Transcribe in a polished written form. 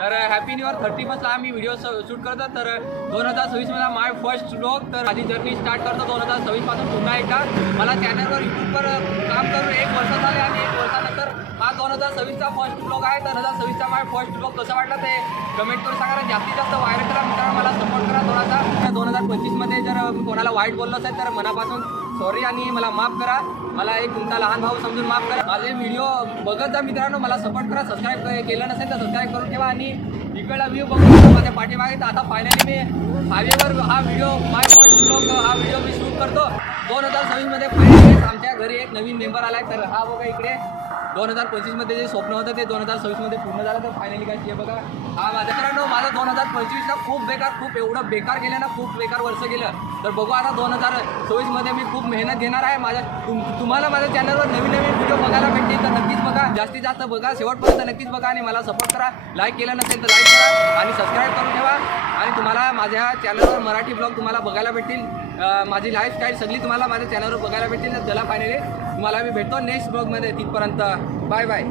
तर happy new year 31ला आम्ही video shoot करतो. तर 2026 मध्ये माय फर्स्ट व्लॉग. तर माझी जर्नी स्टार्ट करतो 2026 पासून पुन्हा एकदा. मला चॅनलवर यूट्यूबवर काम करून 1 वर्ष झाले आणि 1 वर्षानंतर हा 2026चा फर्स्ट व्लॉग आहे. 2026चा माय फर्स्ट व्लॉग कसा वाटला ते कमेंट करून सांगा. जास्तीत जास्त व्हायरल करा मित्रांनो, मला सपोर्ट करा थोडासा. 2025 मध्ये जर कोणाला वाईट बोललं असेल तर मनापासून सॉरी आणि मला माफ करा. मला एक तुमचा लहान भाऊ समजून माफ करा. माझे व्हिडिओ बघत जा मित्रांनो, मला सपोर्ट करा. सबस्क्राईब केलं नसेल तर सबस्क्राईब करून ठेवा आणि इकडला व्ह्यू बघून माझ्या पाठीमागे. तर आता फायनली मी हायवेवर हा व्हिडिओ माय फर्स्ट व्लॉग हा व्हिडिओ मी शूट करतो. 2026 मध्ये फायनली आमच्या घरी एक नवीन मेंबर आलाय. तर हा बघा इकडे 2025 मध्ये जे स्वप्न होतं ते 2026 मध्ये पूर्ण झालं. तर फायनली काय हे बघा हा माझ्या मित्रांनो. माझं 2025ला खूप बेकार, खूप एवढं बेकार गेलं ना, खूप बेकार वर्ष गेलं. तर बघू आता 2026 मध्ये मी खूप मेहनत घेणार आहे. माझ्या तुम्हाला माझ्या चॅनलवर नवीन नवीन व्हिडिओ बघायला भेटतील तर नक्कीच बघा, जास्तीत जास्त बघा, शेवटपर्यंत नक्कीच बघा आणि मला सपोर्ट करा. लाईक केलं नसेल तर लाईक करा आणि सबस्क्राईब करून ठेवा. आणि तुम्हाला माझ्या चॅनलवर मराठी ब्लॉग तुम्हाला बघायला भेटतील. माझी लाईफस्टाईल सगळी तुम्हाला माझ्या चॅनलवर बघायला भेटतील. तर चला फायनली तुम्हाला मी भेटतो नेक्स्ट ब्लॉगमध्ये. तिथपर्यंत बाय बाय.